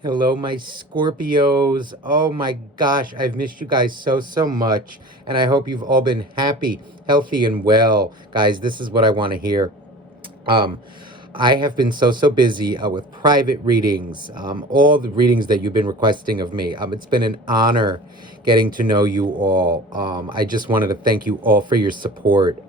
Hello, my Scorpios. Oh my gosh, I've missed you guys so much. And I hope you've all been happy, healthy, and well. Guys, this is what I want to hear. Um, I have been so busy with private readings, all the readings that you've been requesting of me. It's been an honor getting to know you all. I just wanted to thank you all for your support.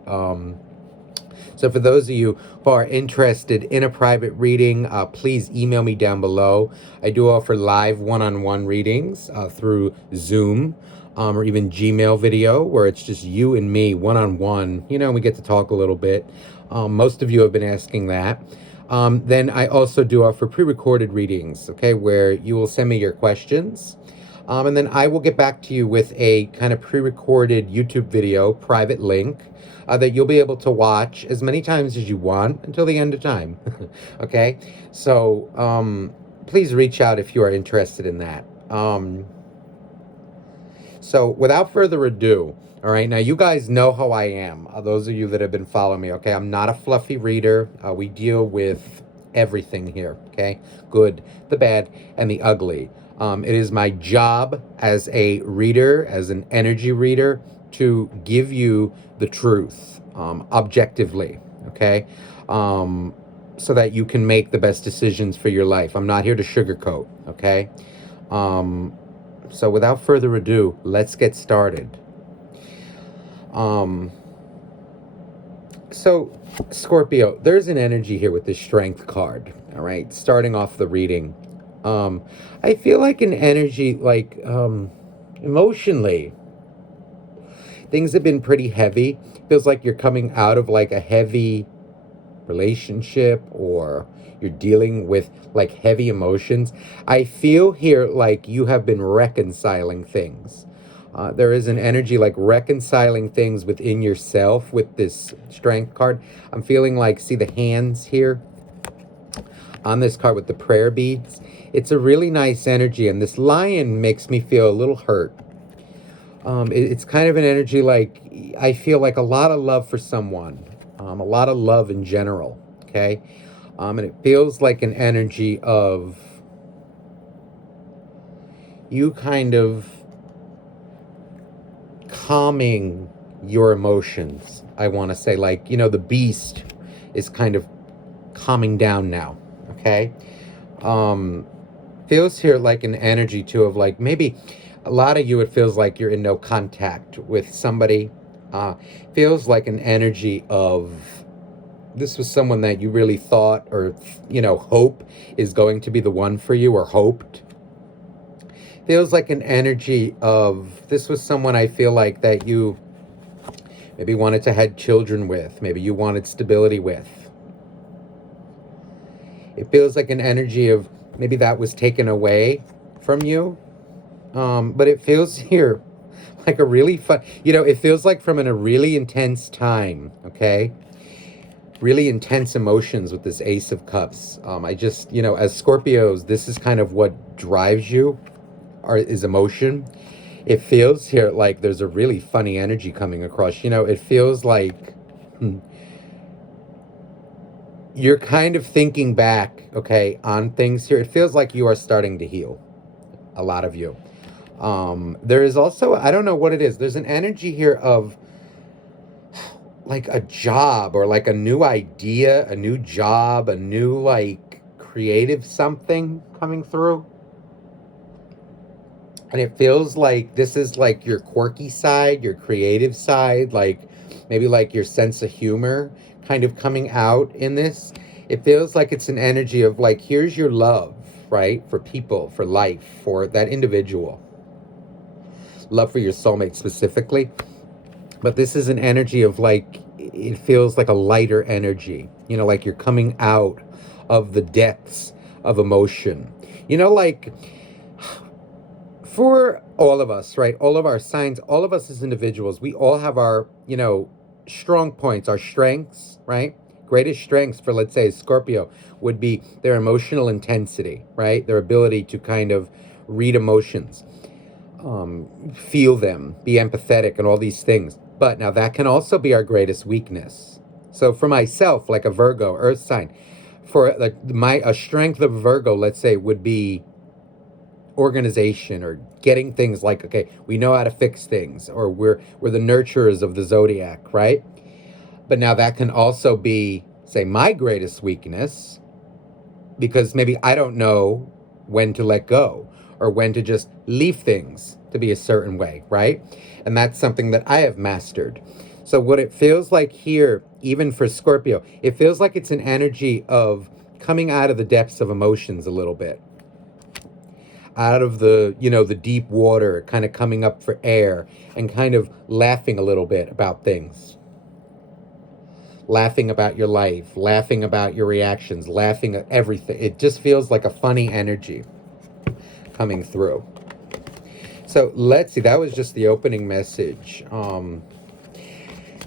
So for those of you who are interested in a private reading, please email me down below. I do offer live one-on-one readings through Zoom or even Gmail video, where it's just you and me one-on-one. We get to talk a little bit. Most of you have been asking that. Then I also do offer pre-recorded readings, okay, where you will send me your questions. And then I will get back to you with a kind of pre-recorded YouTube video, private link, that you'll be able to watch as many times as you want until the end of time. Okay? So please reach out if you are interested in that. So without further ado, all right, now you guys know how I am. Those of you that have been following me, okay? I'm not a fluffy reader. We deal with everything here, okay? Good, the bad, and the ugly. It is my job as a reader, as an energy reader, to give you the truth objectively, okay? So that you can make the best decisions for your life. I'm not here to sugarcoat, okay? So without further ado, let's get started. So Scorpio, there's an energy here with this strength card, all right? Starting off the reading. I feel like an energy, like, emotionally, things have been pretty heavy. Feels like you're coming out of like a heavy relationship, or you're dealing with like heavy emotions. I feel here like you have been reconciling things. There is an energy like reconciling things within yourself with this strength card. I'm feeling like, see the hands here on this card with the prayer beads. It's a really nice energy, and this lion makes me feel a little hurt. It's kind of an energy like I feel like a lot of love for someone, a lot of love in general, okay? And it feels like an energy of you kind of calming your emotions. I want to say, like, the beast is kind of calming down now, okay? Feels here like an energy too of like maybe a lot of you, it feels like you're in no contact with somebody. Feels like an energy of this was someone that you really thought or hope is going to be the one for you, or hoped. Feels like an energy of this was someone I feel like that you maybe wanted to have children with, maybe you wanted stability with. It feels like an energy of maybe that was taken away from you. But it feels here like a really fun, it feels like from a really intense time, okay? Really intense emotions with this Ace of Cups. I just, as Scorpios, this is kind of what drives you, is emotion. It feels here like there's a really funny energy coming across. It feels like you're kind of thinking back, okay, on things here. It feels like you are starting to heal, a lot of you. There is also, I don't know what it is. There's an energy here of like a job, or like a new idea, a new job, a new like creative something coming through. And it feels like this is like your quirky side, your creative side, like maybe like your sense of humor kind of coming out in this. It feels like it's an energy of like, here's your love, right? For people, for life, for that individual. Love for your soulmate specifically. But this is an energy of like, it feels like a lighter energy, like you're coming out of the depths of emotion. Like for all of us, right? All of our signs, all of us as individuals, we all have our, strong points, our strengths, right? Greatest strengths for, let's say, Scorpio would be their emotional intensity, right? Their ability to kind of read emotions, feel them, be empathetic, and all these things. But now that can also be our greatest weakness. So for myself, like a Virgo, earth sign, for like a strength of Virgo, let's say, would be organization or getting things like, okay, we know how to fix things, or we're the nurturers of the zodiac, right? But now that can also be, say, my greatest weakness, because maybe I don't know when to let go or when to just leave things to be a certain way, right? And that's something that I have mastered. So what it feels like here, even for Scorpio, it feels like it's an energy of coming out of the depths of emotions a little bit. Out of the, the deep water, kind of coming up for air and kind of laughing a little bit about things. Laughing about your life, laughing about your reactions, laughing at everything. It just feels like a funny energy coming through. So let's see, that was just the opening message.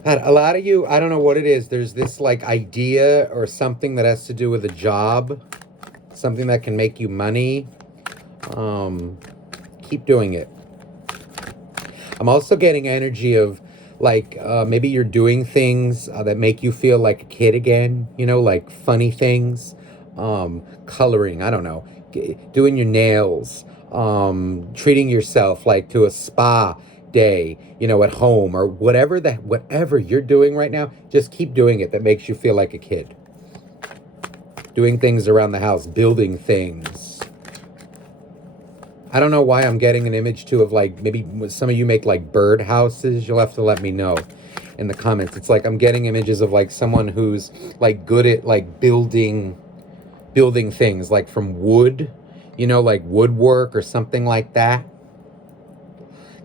A lot of you, I don't know what it is, there's this like idea or something that has to do with a job, something that can make you money. Keep doing it. I'm also getting energy of like maybe you're doing things that make you feel like a kid again, like funny things, coloring, I don't know, doing your nails, treating yourself like to a spa day, at home, or whatever you're doing right now, just keep doing it that makes you feel like a kid. Doing things around the house, building things. I don't know why I'm getting an image too of like, maybe some of you make like bird houses. You'll have to let me know in the comments. It's like I'm getting images of like someone who's like good at like building things like from wood, like woodwork or something like that.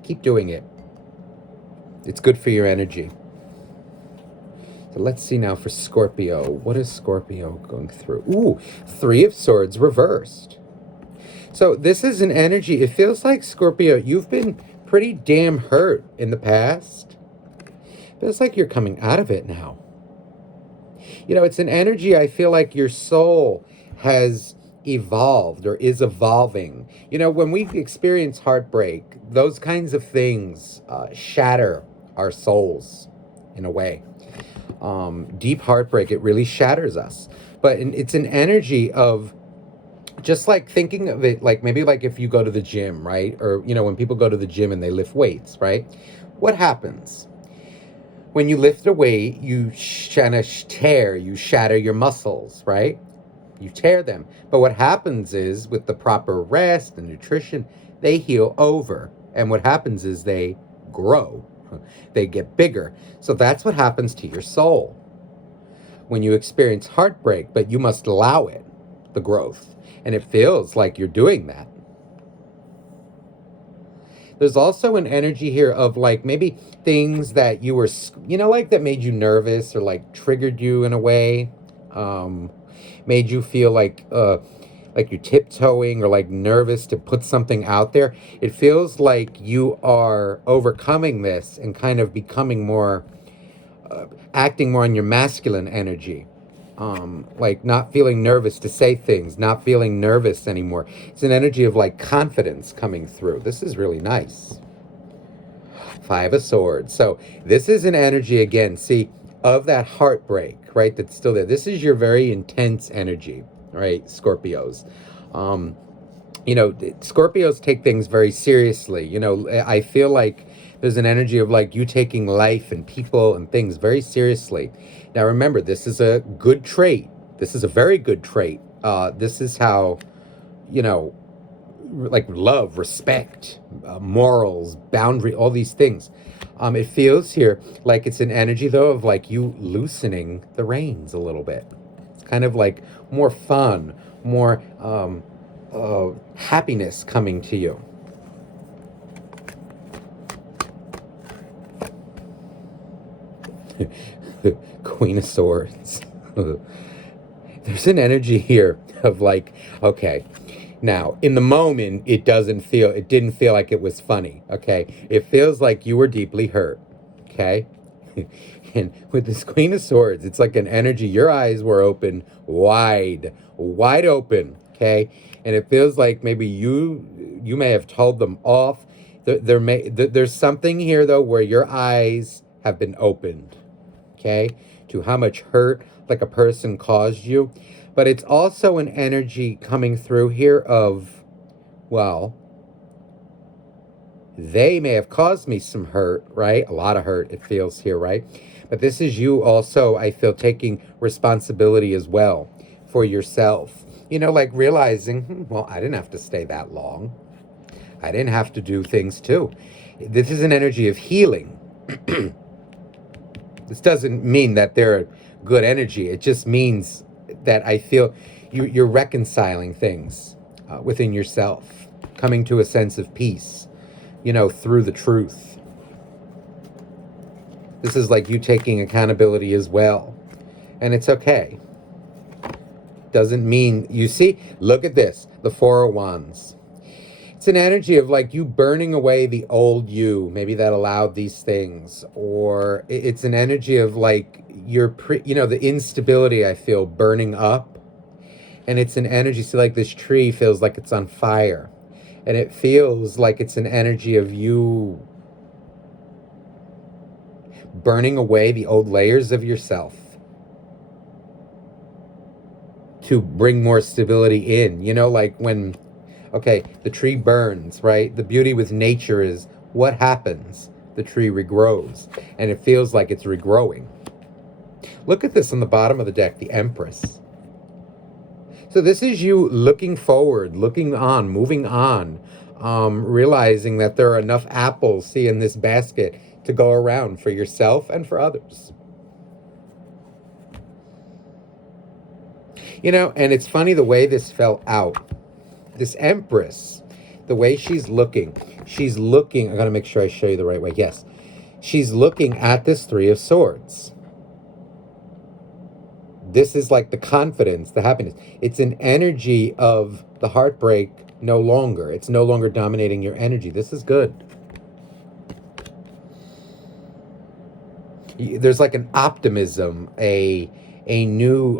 Keep doing it. It's good for your energy. So let's see now for Scorpio. What is Scorpio going through? Ooh, 3 of Swords reversed. So this is an energy, it feels like, Scorpio, you've been pretty damn hurt in the past. It feels like you're coming out of it now. It's an energy, I feel like your soul has evolved or is evolving. When we experience heartbreak, those kinds of things shatter our souls in a way. Deep heartbreak, it really shatters us. But it's an energy of just like thinking of it like maybe like if you go to the gym, right? Or, when people go to the gym and they lift weights, right? What happens? When you lift a weight, you you shatter your muscles, right? You tear them. But what happens is with the proper rest and nutrition, they heal over. And what happens is they grow. They get bigger. So that's what happens to your soul when you experience heartbreak, but you must allow it, the growth. And it feels like you're doing that. There's also an energy here of like maybe things that you were, like that made you nervous or like triggered you in a way, made you feel like you're tiptoeing or like nervous to put something out there. It feels like you are overcoming this and kind of becoming more, acting more on your masculine energy. Like not feeling nervous to say things, not feeling nervous anymore. It's an energy of like confidence coming through. This is really nice. 5 of Swords. So this is an energy again, see, of that heartbreak, right? That's still there. This is your very intense energy, right? Scorpios. Scorpios take things very seriously. I feel like there's an energy of like you taking life and people and things very seriously. Now remember, this is a good trait. This is a very good trait. This is how, like love, respect, morals, boundary, all these things. It feels here like it's an energy though of like you loosening the reins a little bit. It's kind of like more fun, more happiness coming to you. Queen of Swords. There's an energy here of like, okay, now in the moment it didn't feel like it was funny, okay? It feels like you were deeply hurt, okay? And with this Queen of Swords, it's like an energy, your eyes were open, wide open, okay? And it feels like maybe you may have told them off. There's something here though where your eyes have been opened, okay, to how much hurt like a person caused you. But it's also an energy coming through here of, well, They may have caused me some hurt, right? A lot of hurt, it feels here, right? But this is you also, I feel, taking responsibility as well for yourself. Like realizing, well, I didn't have to stay that long. I didn't have to do things too. This is an energy of healing. This doesn't mean that they're good energy. It just means that I feel you're reconciling things within yourself, coming to a sense of peace, through the truth. This is like you taking accountability as well. And it's okay. Doesn't mean, you see, look at this, the Four of Wands. It's an energy of like you burning away the old you, maybe that allowed these things, or it's an energy of like the instability I feel burning up, and it's an energy. So like this tree feels like it's on fire, and it feels like it's an energy of you burning away the old layers of yourself to bring more stability in. Like when, okay, the tree burns, right? The beauty with nature is what happens? The tree regrows, and it feels like it's regrowing. Look at this on the bottom of the deck, the Empress. So this is you looking forward, looking on, moving on, realizing that there are enough apples, see, in this basket to go around for yourself and for others. And it's funny the way this fell out. This Empress, the way she's looking, I gotta make sure I show you the right way. Yes. She's looking at this Three of Swords. This is like the confidence, the happiness. It's an energy of the heartbreak no longer. It's no longer dominating your energy. This is good. There's like an optimism, a new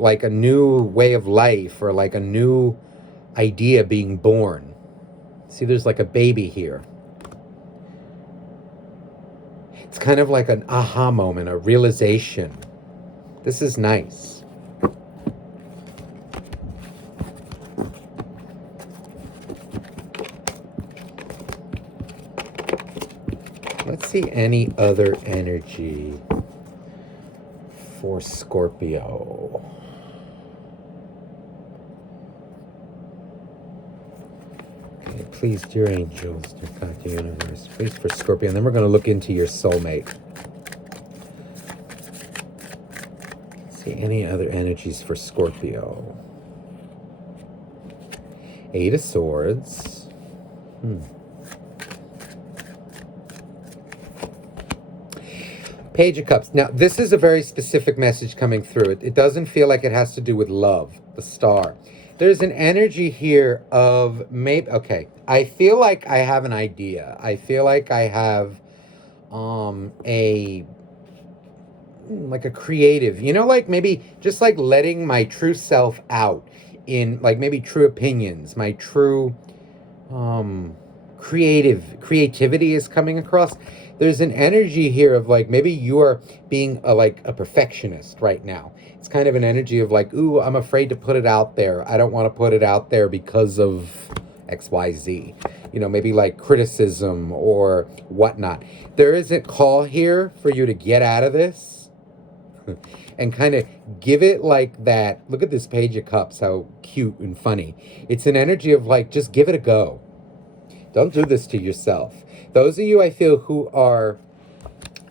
way of life, or like a new idea being born. See, there's like a baby here. It's kind of like an aha moment, a realization. This is nice. Let's see any other energy for Scorpio. Okay, please, dear angels, dear God, the universe, please for Scorpio. And then we're going to look into your soulmate. Let's see any other energies for Scorpio. Eight of Swords. Page of Cups. Now, this is a very specific message coming through. It doesn't feel like it has to do with love, the Star. There's an energy here of maybe, okay, I feel like I have an idea. I feel like I have like a creative, like maybe just like letting my true self out in like maybe true opinions, my true creativity is coming across. There's an energy here of like maybe you are being like a perfectionist right now. It's kind of an energy of like, ooh, I'm afraid to put it out there. I don't want to put it out there because of XYZ. Maybe like criticism or whatnot. There is a call here for you to get out of this and kind of give it like that. Look at this Page of Cups, how cute and funny. It's an energy of like, just give it a go. Don't do this to yourself. Those of you I feel who are,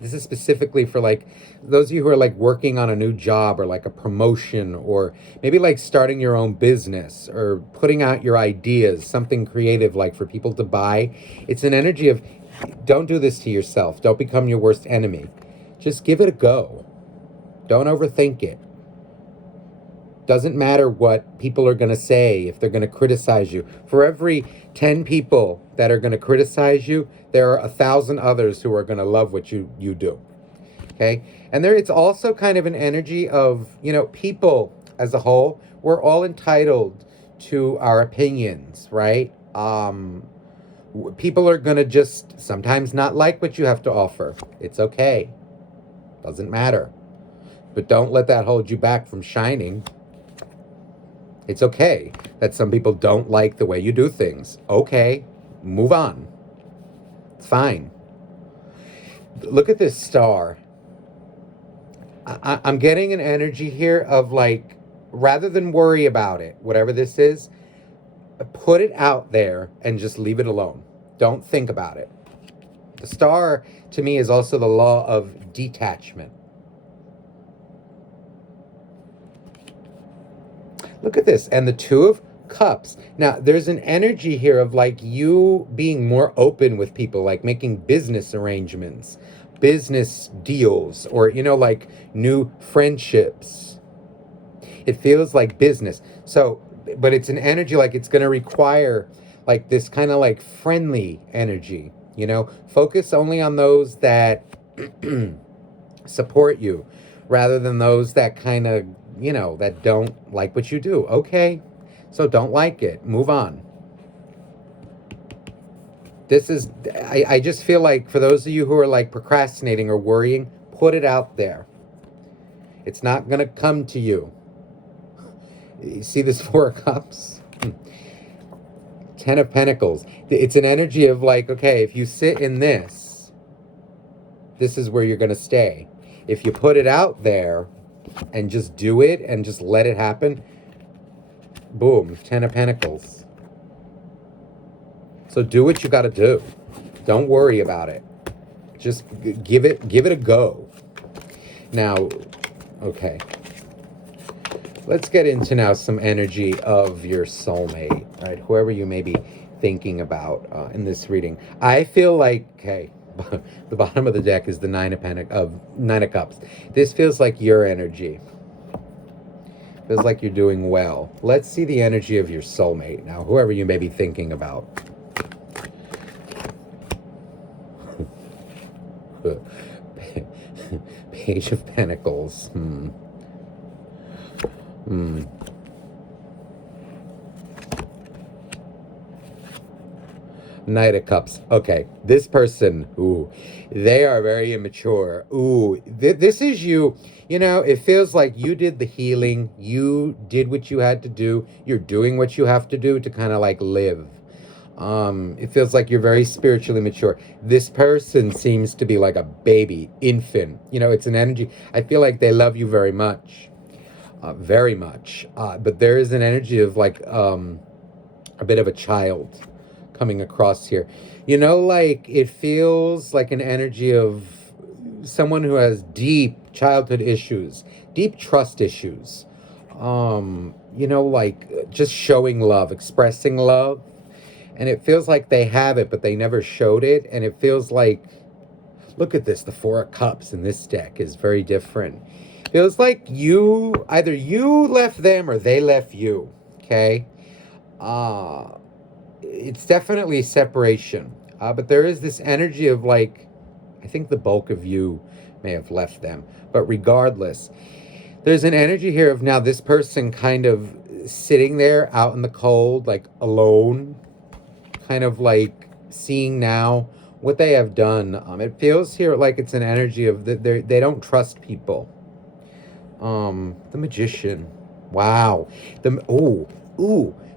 this is specifically for like, those of you who are like working on a new job or like a promotion, or maybe like starting your own business or putting out your ideas, something creative like for people to buy. It's an energy of don't do this to yourself. Don't become your worst enemy. Just give it a go. Don't overthink it. Doesn't matter what people are going to say, if they're going to criticize you. For every 10 people that are going to criticize you, there are 1,000 others who are going to love what you do. Okay? And it's also kind of an energy of, people as a whole, we're all entitled to our opinions, right? People are going to just sometimes not like what you have to offer. It's okay. Doesn't matter. But don't let that hold you back from shining. It's okay that some people don't like the way you do things. Okay, move on. It's fine. Look at this star. I'm getting an energy here of like, rather than worry about it, whatever this is, put it out there and just leave it alone. Don't think about it. The star, to me, is also the law of detachment. Look at this. And the Two of Cups. Now, there's an energy here of like you being more open with people, like making business arrangements, business deals, or, like new friendships. It feels like business. So, but it's an energy like it's going to require like this kind of like friendly energy, focus only on those that support you rather than those that kind of, that don't like what you do. Okay. So don't like it. Move on. This is, I just feel like for those of you who are like procrastinating or worrying, put it out there. It's not going to come to you. You see this Four of Cups? Ten of Pentacles. It's an energy of like, okay, if you sit in this, this is where you're going to stay. If you put it out there and just do it and just let it happen, boom, Ten of Pentacles. So do what you got to do. Don't worry about it. Just give it a go. Now, okay. Let's get into now some energy of your soulmate, right? Whoever you may be thinking about in this reading. I feel like, okay, the bottom of the deck is the Nine of Cups. This feels like your energy. Feels like you're doing well. Let's see the energy of your soulmate now, whoever you may be thinking about. Page of Pentacles. Knight of Cups. Okay, this person, they are very immature. This is you. It feels like you did the healing. You did what you had to do. You're doing what you have to do to kind of like live. It feels like you're very spiritually mature. This person seems to be like a baby, infant. It's an energy. I feel like they love you very much. Very much. But there is an energy of like a bit of a child coming across here. Like it feels like an energy of someone who has deep childhood issues, deep trust issues. Like just showing love, expressing love. And it feels like they have it, but they never showed it. And it feels like, look at this, the Four of Cups in this deck is very different. Feels like either you left them or they left you, okay? It's definitely separation. But there is this energy of like, I think the bulk of you may have left them. But regardless, there's an energy here of now this person kind of sitting there out in the cold, like alone, kind of like seeing now what they have done. It feels here like it's an energy of they don't trust people. The Magician. Wow. The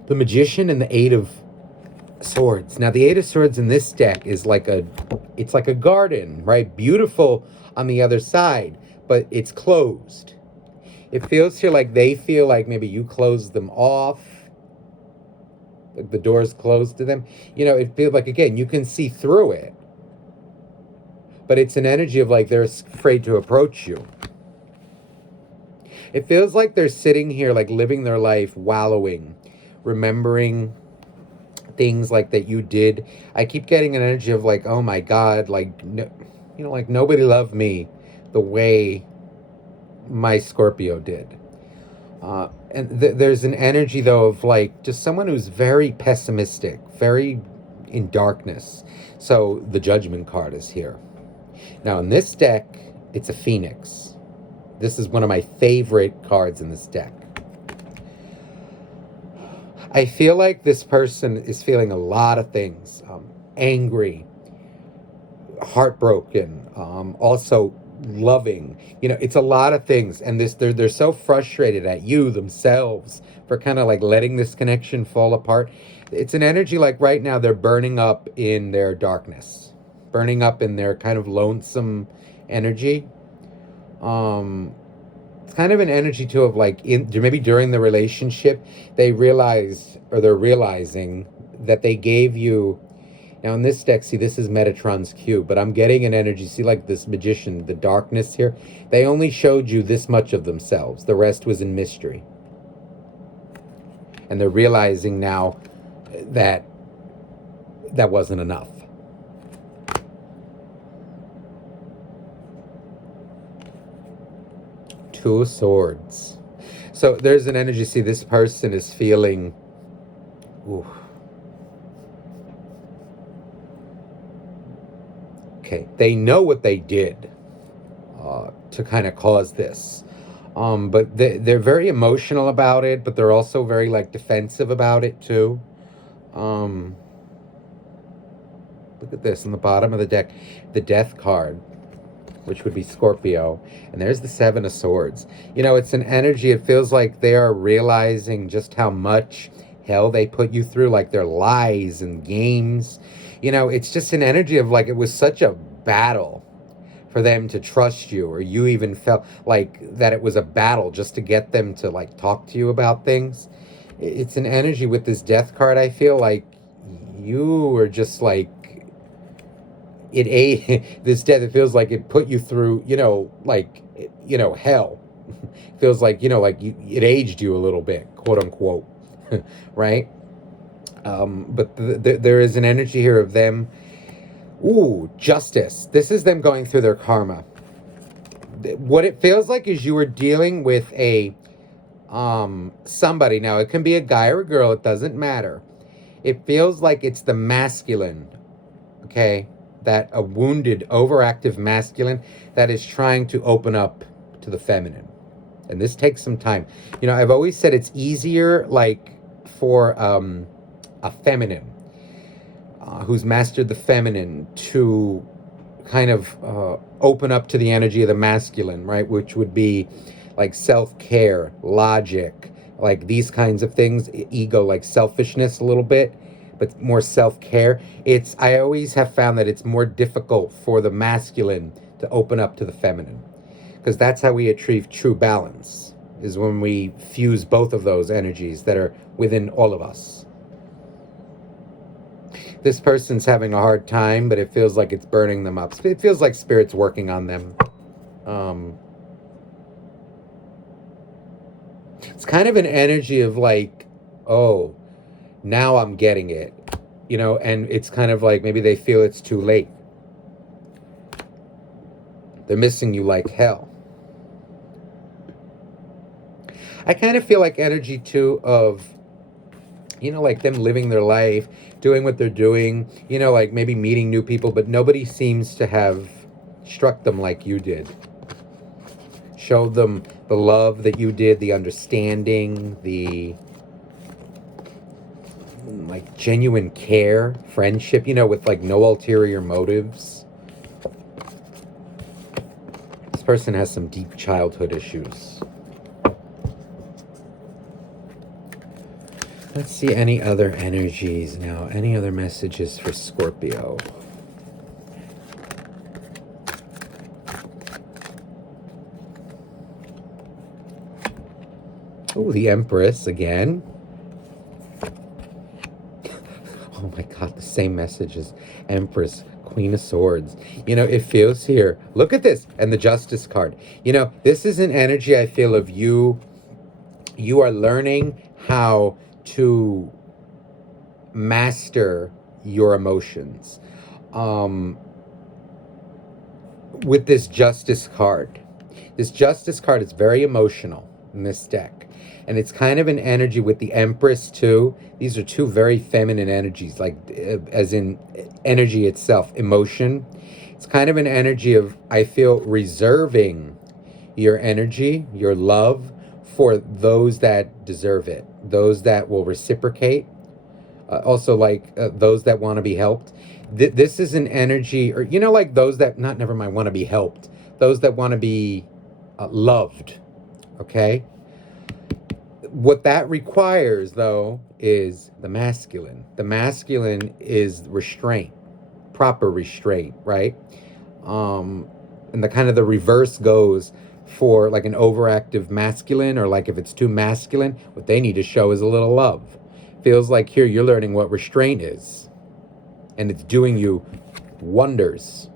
Magician and the Eight of Swords. Now the Eight of Swords in this deck is like it's like a garden, right? Beautiful on the other side, but it's closed. It feels here like they feel like maybe you closed them off. Like the door's closed to them. It feels like, again, you can see through it. But it's an energy of like they're afraid to approach you. It feels like they're sitting here like living their life, wallowing, remembering things like that you did. I keep getting an energy of like, oh my God, like, like nobody loved me the way my Scorpio did. And there's an energy though of like just someone who's very pessimistic, very in darkness. So the Judgment card is here. Now in this deck, it's a Phoenix. This is one of my favorite cards in this deck. I feel like this person is feeling a lot of things. Angry, heartbroken, also loving. It's a lot of things. And they're so frustrated at you themselves for kind of like letting this connection fall apart. It's an energy like right now they're burning up in their darkness. burning up in their kind of lonesome energy. It's kind of an energy too of like maybe during the relationship they realize, or they're realizing that they gave you. Now in this deck, see, this is Metatron's cube, but I'm getting an energy. See, like this magician, the darkness here. They only showed you this much of themselves. The rest was in mystery. And they're realizing now that that wasn't enough. Two of Swords. So there's an energy. See, this person is feeling... Ooh. Okay, they know what they did to kind of cause this. But they're very emotional about it, but they're also very, like, defensive about it, too. Look at this on the bottom of the deck. The Death card, which would be Scorpio. And there's the Seven of Swords. You know, it's an energy. It feels like they are realizing just how much hell they put you through, like their lies and games. You know, it's just an energy of, like, it was such a battle for them to trust you, or you even felt like that it was a battle just to get them to, like, talk to you about things. It's an energy with this Death card. I feel like you were just like, this death, it feels like it put you through, you know, like, you know, hell. Feels like, you know, like it aged you a little bit, quote unquote. Right? But there is an energy here of them. Ooh, Justice. This is them going through their karma. What it feels like is you were dealing with a somebody. Now, it can be a guy or a girl. It doesn't matter. It feels like it's the masculine, okay? That a wounded, overactive masculine that is trying to open up to the feminine. And this takes some time. You know, I've always said it's easier, like, for a feminine who's mastered the feminine to kind of open up to the energy of the masculine, right? Which would be like self-care, logic, like these kinds of things, ego, like selfishness a little bit, but more self-care. I always have found that it's more difficult for the masculine to open up to the feminine, because that's how we achieve true balance, is when we fuse both of those energies that are within all of us. This person's having a hard time, but it feels like it's burning them up. It feels like Spirit's working on them. It's kind of an energy of like, oh, now I'm getting it. You know, and it's kind of like maybe they feel it's too late. They're missing you like hell. I kind of feel like energy, too, of, you know, like them living their life, doing what they're doing, you know, like maybe meeting new people, but nobody seems to have struck them like you did. Showed them the love that you did, the understanding, the, like, genuine care, friendship, you know, with, like, no ulterior motives. This person has some deep childhood issues. Let's see any other energies now. Any other messages for Scorpio? Oh, the Empress again. Oh my God, the same messages. Empress, Queen of Swords. You know, it feels here. Look at this. And the Justice card. You know, this is an energy I feel of you. You are learning how to master your emotions. With this Justice card. This Justice card is very emotional in this deck. And it's kind of an energy with the Empress, too. These are two very feminine energies, like as in energy itself, emotion. It's kind of an energy of, I feel, reserving your energy, your love, for those that deserve it, those that will reciprocate. Also, like those that want to be helped. This is an energy, or, you know, like those that, never mind, want to be helped. Those that want to be loved, okay? What that requires, though, is the masculine. The masculine is restraint, proper restraint, right? And the kind of the reverse goes for like an overactive masculine, or like if it's too masculine, what they need to show is a little love. Feels like here you're learning what restraint is, and it's doing you wonders.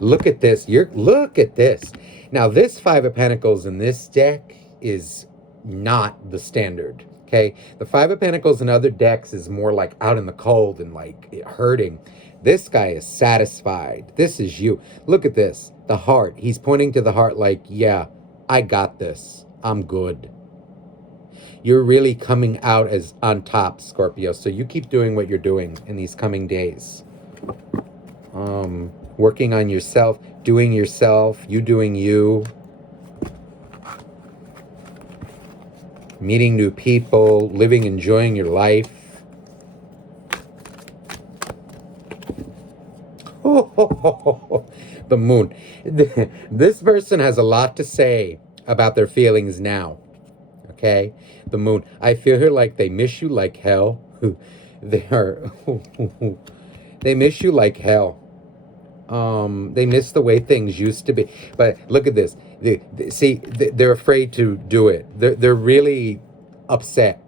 Look at this. Look at this. Now, this Five of Pentacles in this deck is not the standard. Okay, the Five of Pentacles in other decks is more like out in the cold and like hurting. This guy is satisfied. This is you. Look at this. The heart. He's pointing to the heart like, yeah, I got this. I'm good. You're really coming out as on top, Scorpio. So you keep doing what you're doing in these coming days. Working on yourself, you doing you. Meeting new people, living, enjoying your life. The moon. This person has a lot to say about their feelings now. Okay? The moon. I feel here like they miss you like hell. They miss you like hell. They miss the way things used to be. But look at this. They're afraid to do it. They're really upset.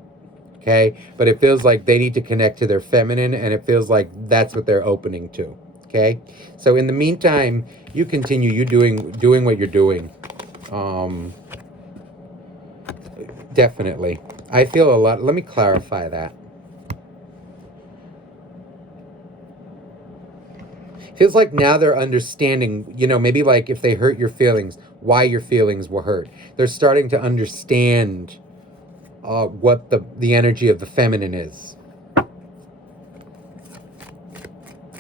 Okay? But it feels like they need to connect to their feminine, and it feels like that's what they're opening to. Okay? So in the meantime, you continue doing what you're doing. Definitely. I feel a lot. Let me clarify that. Feels like now they're understanding, maybe like if they hurt your feelings, why your feelings were hurt. They're starting to understand what the energy of the feminine is.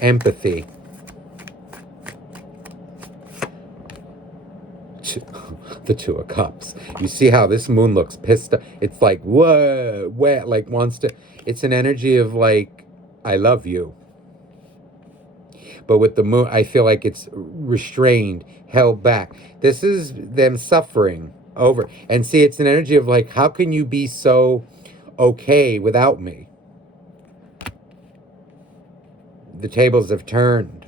Empathy. The Two of Cups. You see how this moon looks pissed off? It's like, whoa, wet, like wants to. It's an energy of like, I love you. But with the moon, I feel like it's restrained, held back. This is them suffering over. And see, it's an energy of like, how can you be so okay without me? The tables have turned.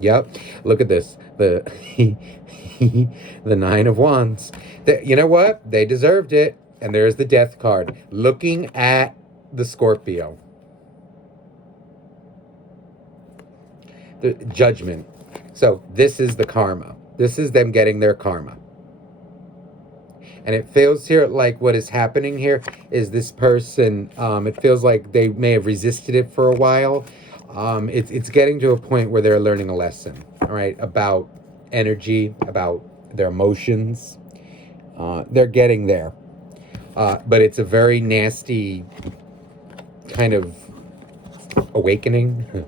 Yep. Look at this. The Nine of Wands. You know what? They deserved it. And there's the Death card. Looking at the Scorpio. The Judgment. So this is the karma. This is them getting their karma. And it feels here like what is happening here is this person, it feels like they may have resisted it for a while. It's getting to a point where they're learning a lesson, all right, about energy, about their emotions. They're getting there. But it's a very nasty kind of awakening.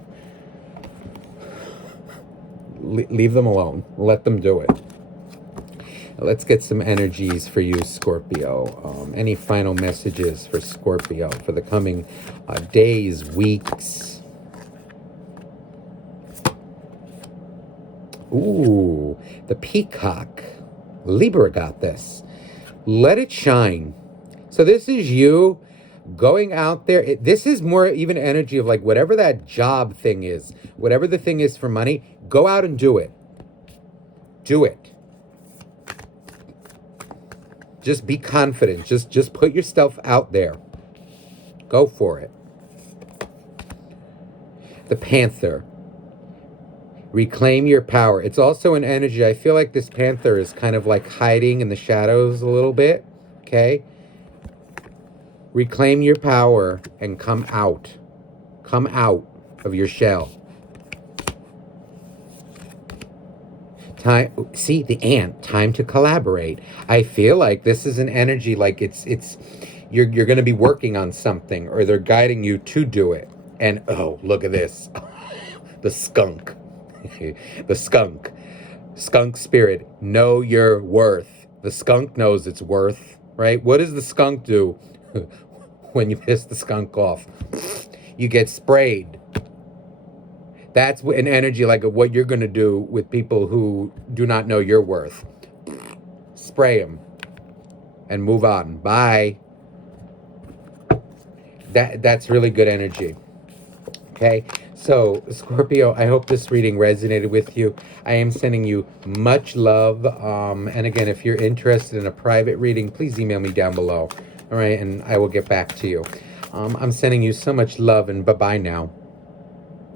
Leave them alone. Let them do it. Let's get some energies for you, Scorpio. Any final messages for Scorpio for the coming days, weeks? Ooh, the Peacock. Libra got this. Let it shine. So this is you going out there. This is more even energy of like whatever that job thing is, whatever the thing is for money, go out and do it. Do it. Just be confident. Just put yourself out there. Go for it. The Panther. Reclaim your power. It's also an energy. I feel like this Panther is kind of like hiding in the shadows a little bit. Okay? Reclaim your power and come out. Come out of your shell. Time, see the ant, time to collaborate. I feel like this is an energy like it's you're going to be working on something, or they're guiding you to do it. And oh, look at this. The skunk. The skunk. Skunk spirit. Know your worth. The skunk knows its worth, right? What does the skunk do when you piss the skunk off? You get sprayed. That's an energy like of what you're going to do with people who do not know your worth. spray them, and move on. Bye. That's really good energy. Okay, so Scorpio, I hope this reading resonated with you. I am sending you much love. And again, if you're interested in a private reading, please email me down below. All right, and I will get back to you. I'm sending you so much love, and bye-bye now.